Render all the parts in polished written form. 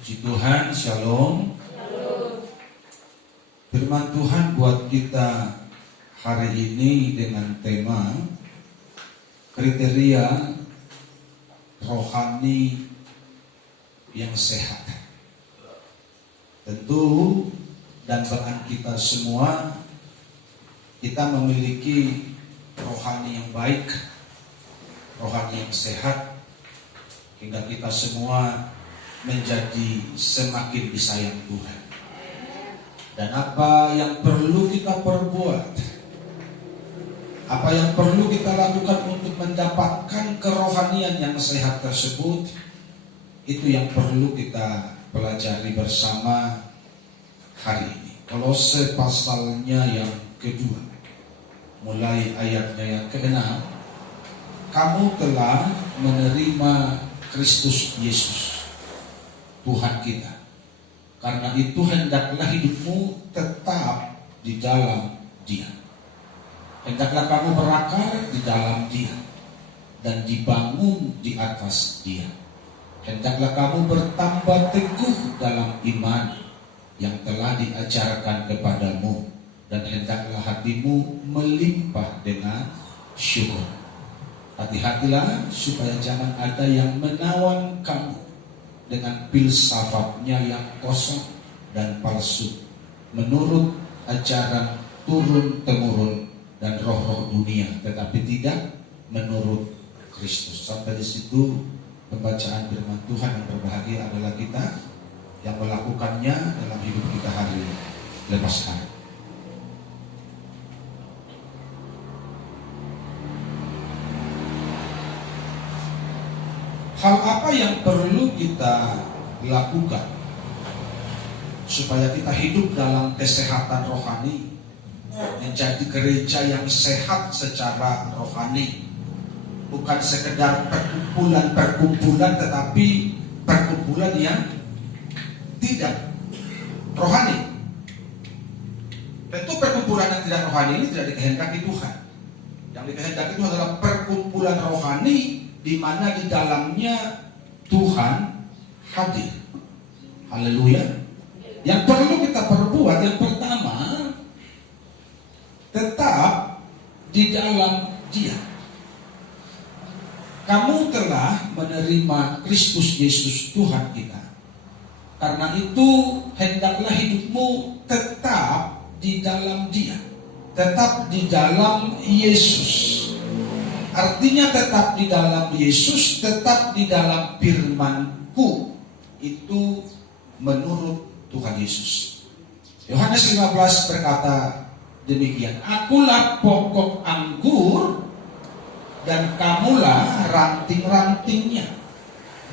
Puji Tuhan, Shalom. Firman Tuhan buat kita hari ini dengan tema kriteria rohani yang sehat. Tentu dambaan kita semua, kita memiliki rohani yang baik, rohani yang sehat, hingga kita semua menjadi semakin disayang Tuhan. Dan apa yang perlu kita perbuat, apa yang perlu kita lakukan untuk mendapatkan kerohanian yang sehat tersebut, itu yang perlu kita pelajari bersama hari ini. Kolose pasalnya yang kedua, mulai ayatnya yang ke-6. Kamu telah menerima Kristus Yesus Tuhan kita. Karena itu hendaklah hidupmu tetap di dalam Dia. Hendaklah kamu berakar di dalam Dia dan dibangun di atas Dia. Hendaklah kamu bertambah teguh dalam iman yang telah diajarkan kepadamu, dan hendaklah hatimu melimpah dengan syukur. Hati-hatilah supaya jangan ada yang menawan kamu dengan filsafatnya yang kosong dan palsu, menurut ajaran turun-temurun dan roh-roh dunia, tetapi tidak menurut Kristus. Sampai di situ pembacaan firman Tuhan. Yang berbahagia adalah kita yang melakukannya dalam hidup kita hari lepas hari. Hal apa yang perlu kita lakukan supaya kita hidup dalam kesehatan rohani, menjadi gereja yang sehat secara rohani, bukan sekedar perkumpulan, tetapi perkumpulan yang tidak rohani. Tentu perkumpulan yang tidak rohani ini tidak dikehendaki Tuhan. Yang dikehendaki Tuhan adalah perkumpulan rohani di mana di dalamnya Tuhan hadir. Haleluya. Yang perlu kita perbuat, yang pertama, tetap di dalam Dia. Kamu telah menerima Kristus Yesus Tuhan kita. Karena itu hendaklah hidupmu tetap di dalam Dia, tetap di dalam Yesus. Artinya tetap di dalam Yesus, tetap di dalam firman-Ku. Itu menurut Tuhan Yesus. Yohanes 15 berkata demikian, Akulah pokok anggur dan kamulah ranting-rantingnya.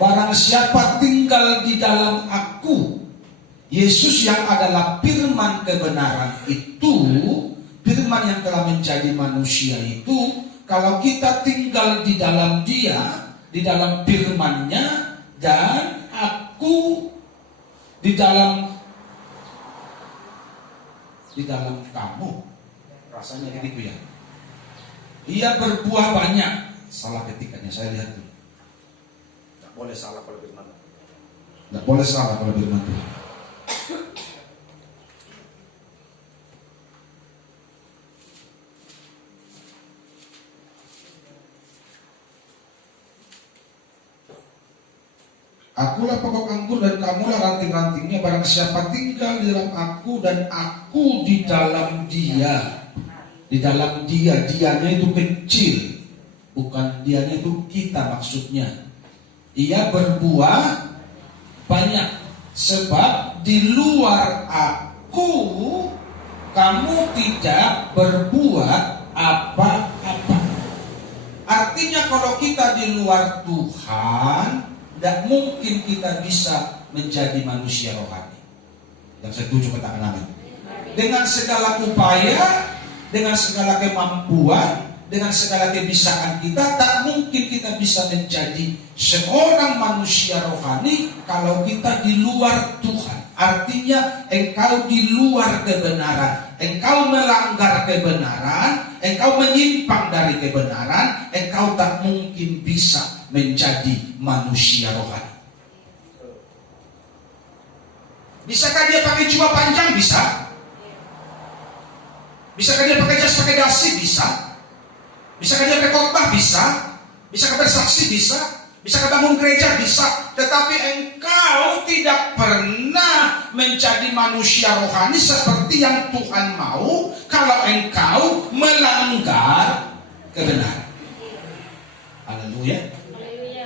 Barang siapa tinggal di dalam Aku, Yesus yang adalah firman kebenaran itu, firman yang telah menjadi manusia itu, kalau kita tinggal di dalam Dia, di dalam firman-Nya, dan Aku di dalam kamu, rasanya gitu ya. Ia berbuah banyak. Salah ketikannya, saya lihat tuh. Tidak boleh salah kalau firman. Tidak boleh salah kalau firman Tuhan. Akulah pokok anggur dan kamulah ranting-rantingnya. Barang siapa tinggal di dalam Aku dan Aku di dalam Dia. Di dalam Dia, Dianya itu kecil, bukan Dianya itu kita maksudnya. Ia berbuah banyak, sebab di luar Aku kamu tidak berbuat apa-apa. Artinya kalau kita di luar Tuhan, tidak mungkin kita bisa menjadi manusia rohani. Yang setuju katakan amin. Dengan segala upaya, dengan segala kemampuan, dengan segala kebisaan kita, tak mungkin kita bisa menjadi seorang manusia rohani kalau kita di luar Tuhan. Artinya engkau di luar kebenaran, engkau melanggar kebenaran, engkau menyimpang dari kebenaran, engkau tak mungkin bisa menjadi manusia rohani. Bisakah dia pakai jubah panjang? Bisa. Bisakah dia pakai jas pakai dasi? Bisa. Bisakah dia pakai khotbah? Bisa. Bisakah bersaksi? Bisa. Bisakah bangun gereja? Bisa. Tetapi engkau tidak pernah menjadi manusia rohani seperti yang Tuhan mau kalau engkau melanggar kebenaran. Haleluya.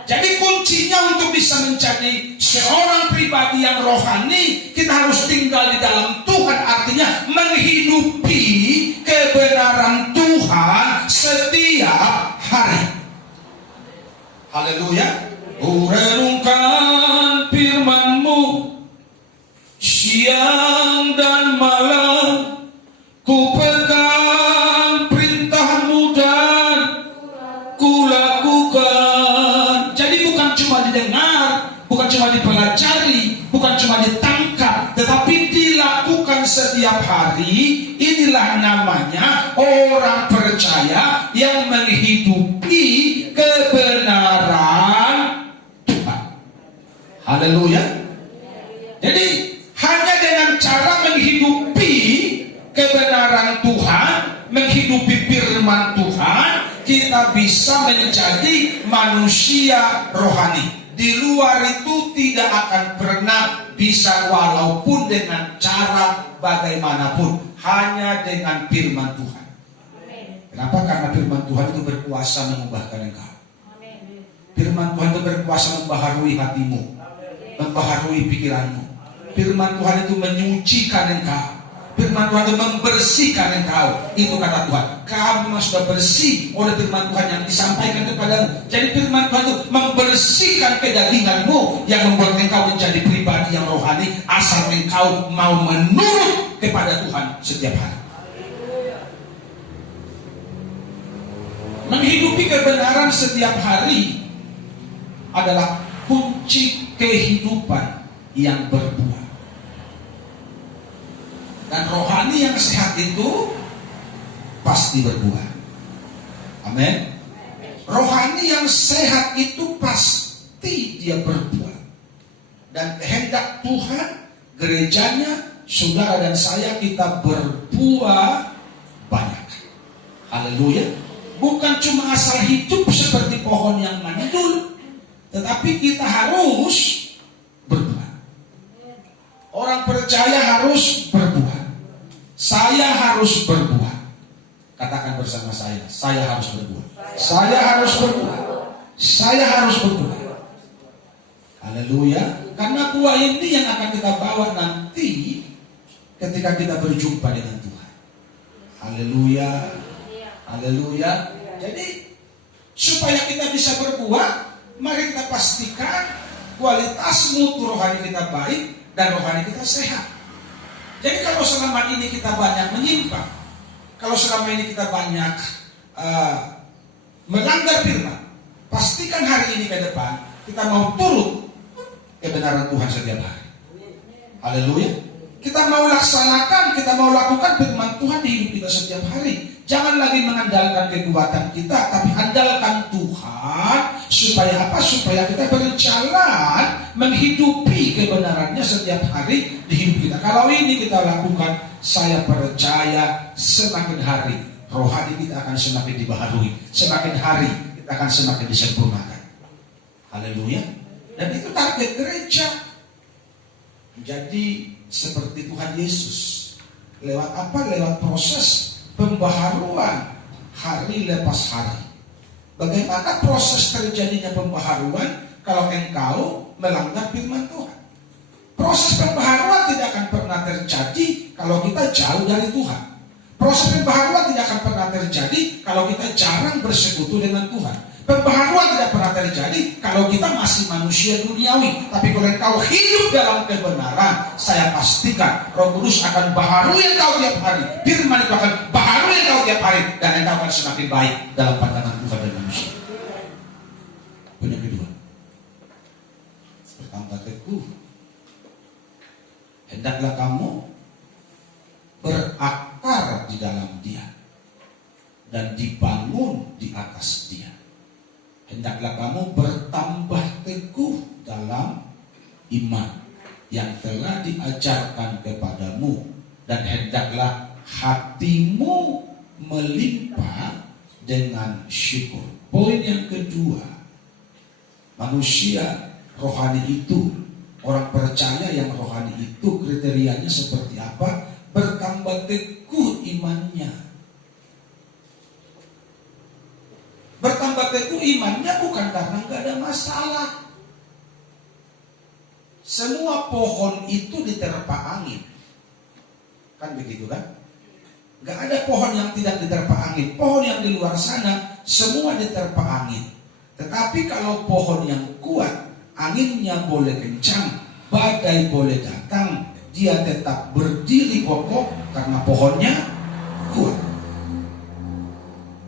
Jadi kuncinya untuk bisa menjadi seorang pribadi yang rohani, kita harus tinggal di dalam Tuhan. Artinya menghidupi kebenaran Tuhan setiap hari. Haleluya. Kurenungkan firman-Mu siang dan malam, ku pegang perintah-Mu dan ku lakukan. Jadi bukan cuma didengar, bukan cuma dipelajari, bukan cuma ditangkap, tetapi dilakukan setiap hari. Inilah namanya orang percaya yang menghidupi kebenaran Tuhan. Haleluya. Jadi hanya dengan cara menghidupi kebenaran Tuhan, menghidupi firman Tuhan, kita bisa menjadi manusia rohani. Di luar itu tidak akan pernah bisa, walaupun dengan cara bagaimanapun, hanya dengan firman Tuhan. Kenapa? Karena firman Tuhan itu berkuasa mengubahkan engkau. Firman Tuhan itu berkuasa membaharui hatimu, membaharui pikiranmu. Firman Tuhan itu menyucikan engkau. Firman Tuhan itu membersihkan engkau. Itu kata Tuhan, kamu sudah bersih oleh firman Tuhan yang disampaikan kepadamu. Jadi firman Tuhan itu membersihkan kedaginganmu, yang membuat engkau menjadi pribadi yang rohani, asal engkau mau menurut kepada Tuhan setiap hari. Menghidupi kebenaran setiap hari adalah kunci kehidupan yang berbuah. Dan rohani yang sehat itu pasti berbuah. Amin. Rohani yang sehat itu pasti dia berbuah. Dan kehendak Tuhan, gerejanya, saudara dan saya, kita berbuah banyak. Haleluya. Bukan cuma asal hidup seperti pohon yang mandul, tetapi kita harus berbuah. Orang percaya harus berbuah. Saya harus berbuah. Katakan bersama saya harus berbuah. Saya harus berbuah. Saya harus berbuah. Haleluya. Karena buah ini yang akan kita bawa nanti ketika kita berjumpa dengan Tuhan. Haleluya. Haleluya. Jadi supaya kita bisa berbuah, mari kita pastikan kualitas mutu rohani kita baik dan rohani kita sehat. Jadi kalau selama ini kita banyak menyimpang, kalau selama ini kita banyak melanggar firman, pastikan hari ini ke depan kita mau turut kebenaran Tuhan setiap hari. Haleluya. Kita mau laksanakan, kita mau lakukan firman Tuhan di hidup kita setiap hari. Jangan lagi mengandalkan kekuatan kita, tapi andalkan Tuhan. Supaya apa? Supaya kita berjalan menghidupi kebenarannya setiap hari di hidup kita. Kalau ini kita lakukan, saya percaya semakin hari rohani kita akan semakin dibaharui. Semakin hari kita akan semakin disempurnakan. Haleluya. Dan itu target gereja. Menjadi seperti Tuhan Yesus. Lewat apa? Lewat proses pembaharuan hari lepas hari. Bagaimana proses terjadinya pembaharuan kalau engkau melanggar firman Tuhan? Proses pembaharuan tidak akan pernah terjadi kalau kita jauh dari Tuhan. Proses pembaharuan tidak akan pernah terjadi kalau kita jarang bersekutu dengan Tuhan. Pembaharuan tidak pernah terjadi kalau kita masih manusia duniawi. Tapi kalau engkau hidup dalam kebenaran, saya pastikan Roh Kudus akan baharui engkau tiap hari. Firman itu akan baharui engkau tiap hari, dan engkau akan semakin baik dalam pandangan Tuhan dan manusia. Yang kedua, bertambah teguh. Hendaklah kamu berakar di dalam Dia dan dibangun di atas Dia. Hendaklah kamu bertambah teguh dalam iman, yang telah diajarkan kepadamu, dan hendaklah hatimu melimpah dengan syukur. Poin yang kedua, manusia rohani itu, orang percaya yang rohani itu kriterianya seperti apa? Bertambah teguh imannya. Bertambah teguh imannya bukan karena nggak ada masalah. Semua pohon itu diterpa angin. Kan begitu kan? Nggak ada pohon yang tidak diterpa angin. Pohon yang di luar sana semua diterpa angin. Tetapi kalau pohon yang kuat, anginnya boleh kencang, badai boleh datang, dia tetap berdiri kokoh karena pohonnya kuat.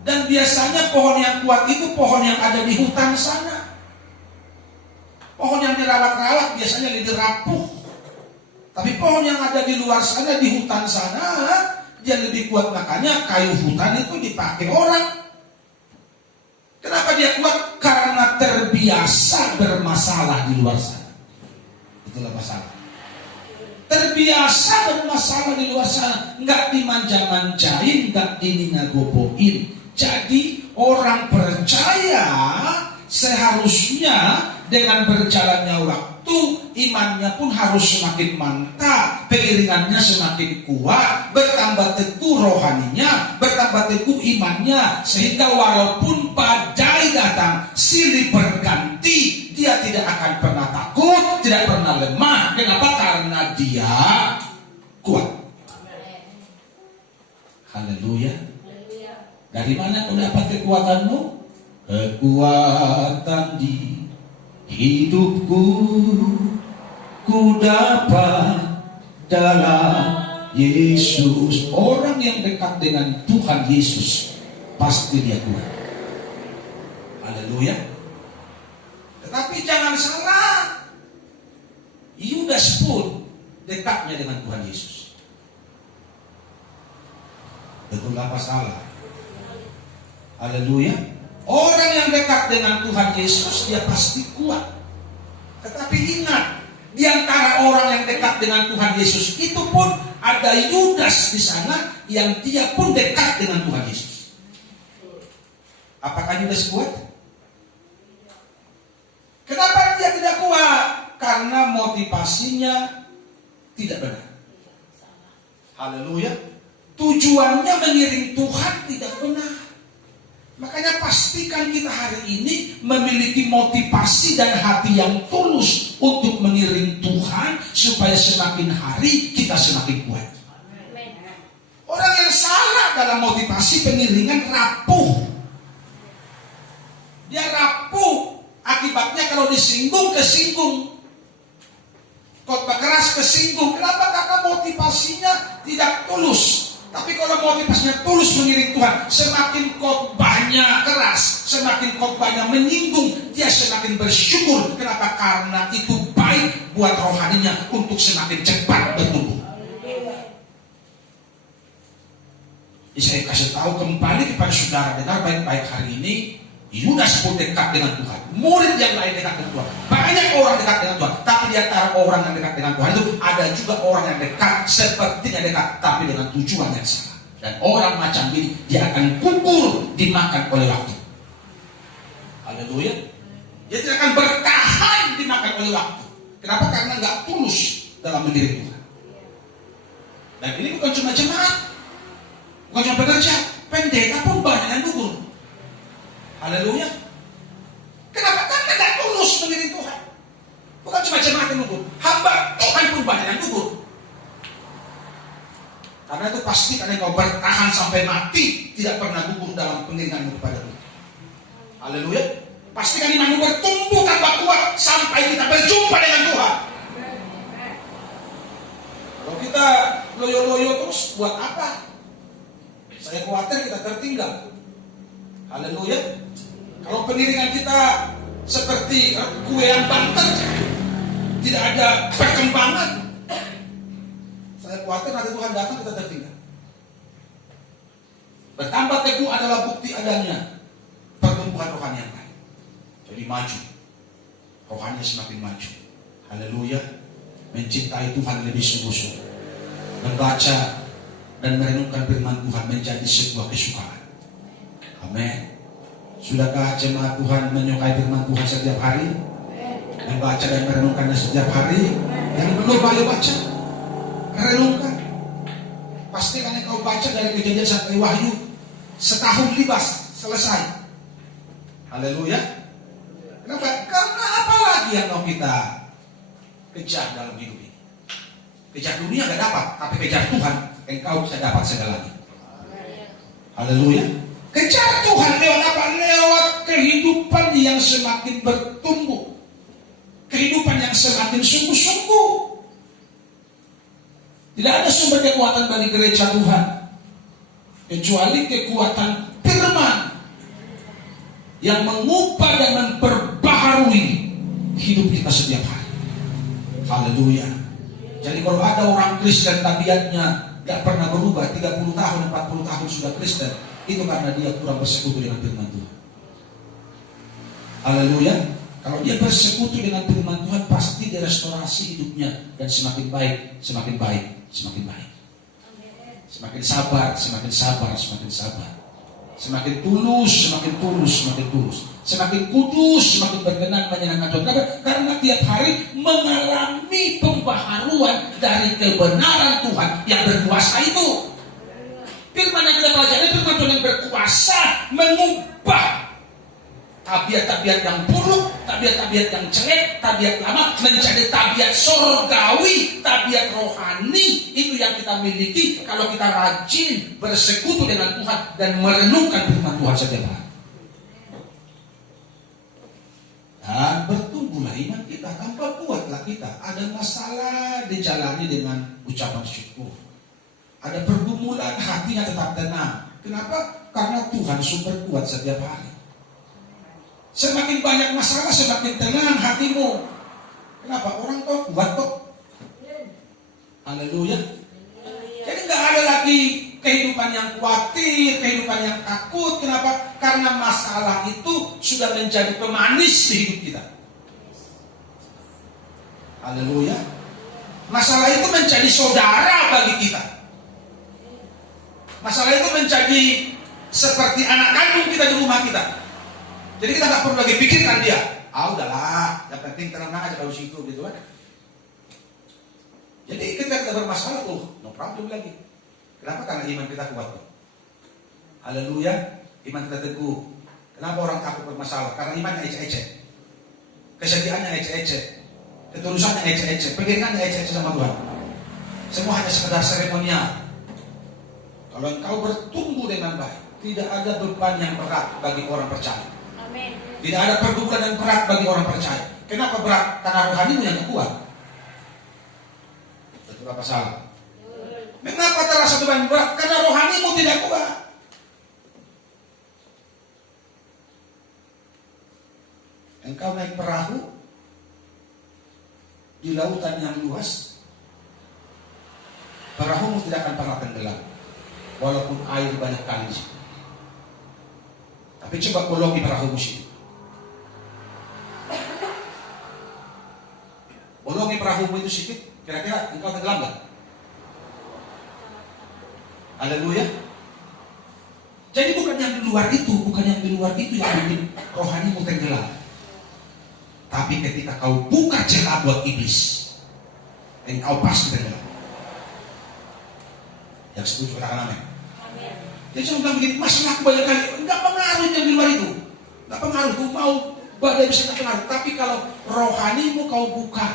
Dan biasanya pohon yang kuat itu pohon yang ada di hutan sana. Pohon yang dirawat-rawat biasanya lebih rapuh. Tapi pohon yang ada di luar sana, di hutan sana, dia lebih kuat. Makanya kayu hutan itu dipakai orang. Kenapa dia kuat? Karena terbiasa bermasalah di luar sana. Itulah masalah. Terbiasa bermasalah di luar sana. Nggak dimanja-manjain, nggak dininagoboin. Jadi orang percaya seharusnya dengan berjalannya waktu, imannya pun harus semakin mantap, pengiringannya semakin kuat, bertambah teguh rohaninya, bertambah teguh imannya, sehingga walaupun badai datang, silih berganti, dia tidak akan pernah takut, tidak pernah lemah. Kenapa? Karena dia kuat. Haleluya. Dari mana kau dapat kekuatanmu? Kekuatan di hidupku ku dapat dalam Yesus. Orang yang dekat dengan Tuhan Yesus pasti dia kuat. Haleluya. Tetapi jangan salah, Yudas pun dekatnya dengan Tuhan Yesus. Betul apa salah? Haleluya. Orang yang dekat dengan Tuhan Yesus dia pasti kuat. Tetapi ingat, di antara orang yang dekat dengan Tuhan Yesus itu pun ada Yudas di sana yang dia pun dekat dengan Tuhan Yesus. Apakah Yudas kuat? Kenapa dia tidak kuat? Karena motivasinya tidak benar. Haleluya. Tujuannya mengiring Tuhan tidak benar. Makanya pastikan kita hari ini memiliki motivasi dan hati yang tulus untuk mengiring Tuhan, supaya semakin hari kita semakin kuat. Orang yang salah dalam motivasi pengiringan rapuh. Dia rapuh, akibatnya kalau disinggung kesinggung. Khotbah keras kesinggung. Kenapa? Karena motivasinya tidak tulus. Tapi kalau motivasinya tulus mengiring Tuhan, semakin khotbahnya keras, semakin khotbahnya menyinggung, dia semakin bersyukur. Kenapa? Karena itu baik buat rohaninya untuk semakin cepat bertumbuh. Jadi saya kasih tahu kembali kepada saudara, dengar baik-baik hari ini. Yudas pun dekat dengan Tuhan. Murid yang lain dekat dengan Tuhan. Banyak orang dekat dengan Tuhan. Tapi di antara orang yang dekat dengan Tuhan itu ada juga orang yang dekat, sepertinya dekat, tapi dengan tujuan yang salah. Dan orang macam ini dia akan gugur dimakan oleh waktu. Haleluya. Dia tidak akan bertahan dimakan oleh waktu. Kenapa? Karena nggak tulus dalam mengiring Tuhan. Dan ini bukan cuma jemaat, bukan cuma pekerja, pendeta pun banyak yang gugur. Haleluya. Kenapa? Karena tidak tulus mengiring Tuhan. Bukan cuma jemaat yang gugur, hamba Tuhan pun banyak yang gugur. Karena itu pasti karena kau bertahan sampai mati, tidak pernah gugur dalam pengiringanmu kepada Tuhan. Haleluya. Pastikan imanmu bertumbuh tanpa kuat sampai kita berjumpa dengan Tuhan. Kalau kita loyo-loyo terus, buat apa? Saya khawatir kita tertinggal. Haleluya. Kalau pengiringan kita seperti kue yang banter, tidak ada perkembangan, saya khawatir nanti Tuhan datang kita tertinggal. Bertambah teguh adalah bukti adanya pertumbuhan rohani yang baik. Jadi maju, rohaninya semakin maju. Haleluya. mencintai Tuhan lebih sungguh-sungguh. Membaca dan merenungkan firman Tuhan menjadi sebuah kesukaan. Amin. Sudahkah jemaat Tuhan menyukai firman Tuhan setiap hari? Membaca dan merenungkannya setiap hari? Yang belum, ayo baca, renungkan. Pastikan engkau baca dari Kejadian sampai Wahyu, setahun libas selesai. Haleluya. Kenapa? Karena apa lagi yang mau kita kejar dalam hidup ini? Kejar dunia gak dapat, tapi kejar Tuhan engkau bisa dapat segalanya. Haleluya. Kejar Tuhan lewat apa? Lewat kehidupan yang semakin bertumbuh, kehidupan yang semakin sungguh-sungguh. Tidak ada sumber kekuatan bagi gereja Tuhan kecuali kekuatan firman yang mengubah dan memperbaharui hidup kita setiap hari. Haleluya. Jadi kalau ada orang Kristen tabiatnya gak pernah berubah, 30 tahun, 40 tahun sudah Kristen, itu karena dia kurang bersekutu dengan firman Tuhan. Haleluya. Kalau dia bersekutu dengan firman Tuhan, pasti dia restorasi hidupnya dan semakin baik, semakin baik, semakin baik. Semakin sabar, semakin sabar, semakin sabar. Semakin tulus, semakin tulus, semakin tulus. Semakin kudus, semakin berkenan menyenangkan Tuhan. Karena tiap hari mengalami pembaharuan dari kebenaran Tuhan yang berkuasa itu. Firman yang kita pelajari, firman Tuhan yang berkuasa mengubah tabiat-tabiat yang buruk, tabiat-tabiat yang jelek, tabiat lama menjadi tabiat surgawi, tabiat rohani. Itu yang kita miliki kalau kita rajin bersekutu dengan Tuhan dan merenungkan firman Tuhan setiap hari. Dan bertumbuhlah iman kita, tanpa kuatlah kita. Ada masalah dijalani dengan ucapan syukur. Ada pergumulan, hatinya tetap tenang. Kenapa? Karena Tuhan sumber kuat setiap hari. Semakin banyak masalah, semakin tenang hatimu. Kenapa? Orang kok kuat kok. Haleluya. Jadi nggak ada lagi kehidupan yang khawatir, kehidupan yang takut. Kenapa? Karena masalah itu sudah menjadi pemanis di hidup kita. Haleluya. Masalah itu menjadi saudara bagi kita. Masalah itu menjadi seperti anak kandung kita di rumah kita. Jadi kita nggak perlu lagi pikirkan dia. Udahlah, yang penting tenang aja kalau situ gitu kan. Jadi ketika kita bermasalah, no problem lagi. Kenapa? Karena iman kita kuat. Haleluya, iman kita teguh. Kenapa orang takut bermasalah? Karena imannya ecek-ecek, kesetiaannya ecek-ecek, ketulusannya ecek-ecek, pengiringannya ecek-ecek sama Tuhan. Semua hanya sekedar seremonial. Kalau engkau bertumbuh dengan baik, tidak ada beban yang berat bagi orang percaya. Tidak ada pergumulan yang berat bagi orang percaya. Kenapa berat? Karena rohanimu yang kuat. Betul apa salah? Mengapa terasa beban berat? Karena rohanimu tidak kuat. Engkau naik perahu di lautan yang luas, perahumu tidak akan pernah tenggelam, walaupun air banyak kali di situ. Tapi coba bolongi perahumu situ. Bolongi perahumu itu sedikit, kira-kira engkau tenggelam gak? Haleluya. Jadi bukan yang di luar itu, yang bikin rohanimu tenggelam. Tapi ketika kau buka celah buat iblis, engkau pasti tenggelam. Yang setuju katakan amin. Jadi saya bilang begini, masalah banyak kali, enggak pengaruh yang di luar itu. Enggak pengaruh, kau mau badai bisa enggak pengaruh. Tapi kalau rohanimu kau buka,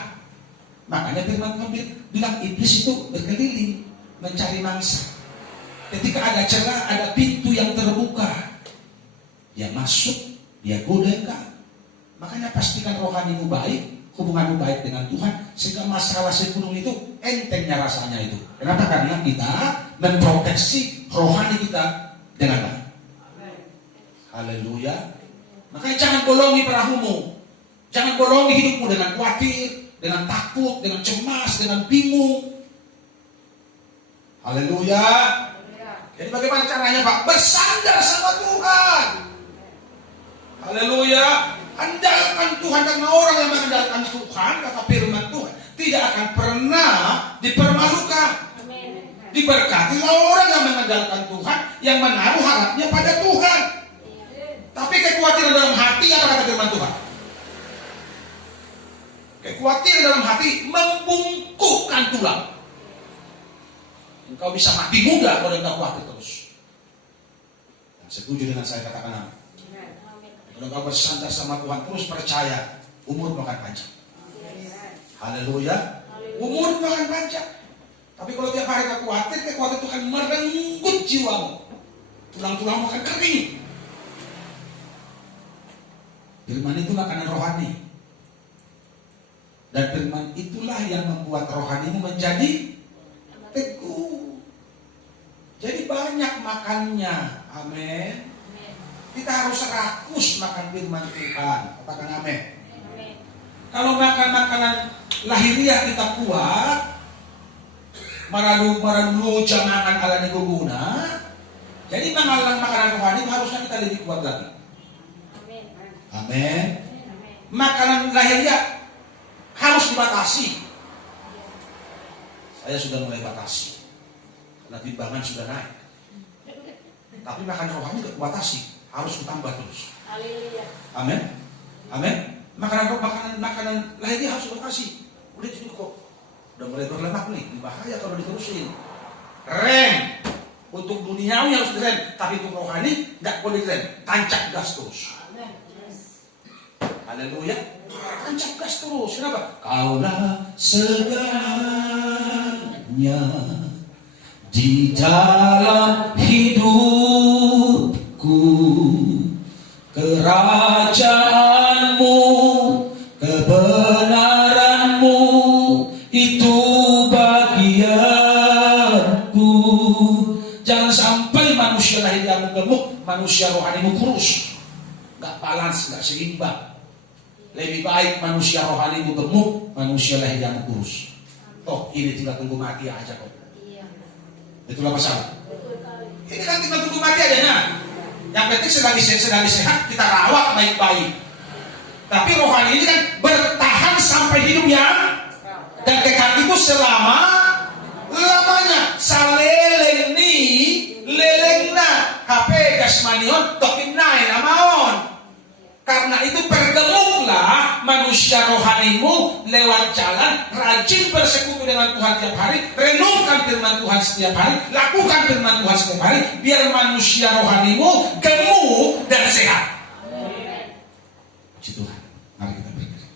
makanya firman Tuhan bilang iblis itu berkeliling mencari mangsa. Ketika ada celah, ada pintu yang terbuka, dia masuk, dia goda engkau. Makanya pastikan rohanimu baik, hubunganmu baik dengan Tuhan, sehingga masalah segunung itu entengnya rasanya itu. Kenapa? Karena kita memproteksi rohani kita dengan baik. Haleluya. Makanya jangan bolongi perahumu, jangan bolongi hidupmu dengan khawatir, dengan takut, dengan cemas, dengan bingung. Haleluya. Jadi bagaimana caranya Pak? Bersandar sama Tuhan. Haleluya. Andalkan Tuhan, karena orang yang mengandalkan Tuhan, kata firman Tuhan, tidak akan pernah dipermalukan. Diberkatilah orang yang mengandalkan Tuhan, yang menaruh harapnya pada Tuhan. Tapi kekhawatiran dalam hati, apa kata firman Tuhan? Kekhawatiran dalam hati membungkukkan tulang. Engkau bisa mati muda kalau engkau khawatir terus. Dan setuju dengan saya katakan amin. Kalau engkau bersandar sama Tuhan terus percaya, umur akan panjang. Haleluya. Umur akan panjang. Tapi kalau tiap hari kau khawatir, kekhawatiran itu akan merenggut jiwamu. Tulang-tulangmu akan kering. Firman itu makanan rohani. Dan firman itulah yang membuat rohanimu menjadi teguh. Jadi banyak makannya. Amin. Kita harus rakus makan firman Tuhan. Katakan amin. Kalau makan makanan lahiriah kita kuat, maralu jamangan ala guna. Jadi makanan rohani harusnya kita lebih kuat lagi. Amin. Makanan lahiriah harus dibatasi. Saya sudah mulai batasi karena timbangan sudah naik. Tapi makanan rohani tidak batasi, harus ditambah terus. Amin. Amin. Makanan lahiriah harus dibatasi. Udah cukup kok. Udah mulai berlemak nih, ini bahaya kalau diterusin. Rem. Untuk duniawi harus direm, tapi untuk rohani nggak boleh direm. Tancap gas terus. Haleluya. Tancap gas terus. Kenapa? Kaulah segalanya di dalam hidupku, kerajaanmu, kebenaranmu, itu bagianku. Jangan sampai manusia lahiriahmu gemuk, manusia rohanimu kurus, gak balance, gak seimbang. Lebih baik manusia rohanimu gemuk, manusia lahiriahmu kurus. Toh ini tinggal tunggu mati aja kok. Itulah masalah. Ini kan tinggal tunggu mati aja nah. Yang penting sedang sehat kita rawat baik-baik. Tapi rohani ini kan bertahan sampai hidup yang dan kekal itu selama-lamanya. Saleleng ni lelengna HP gasmanion tokin naik namaon. Karena itu pergemuklah manusia rohanimu lewat jalan, rajin bersekutu dengan Tuhan tiap hari, renungkan firman Tuhan setiap hari, lakukan firman Tuhan setiap hari, biar manusia rohanimu gemuk dan sehat. Puji Tuhan. Mari kita berdoa.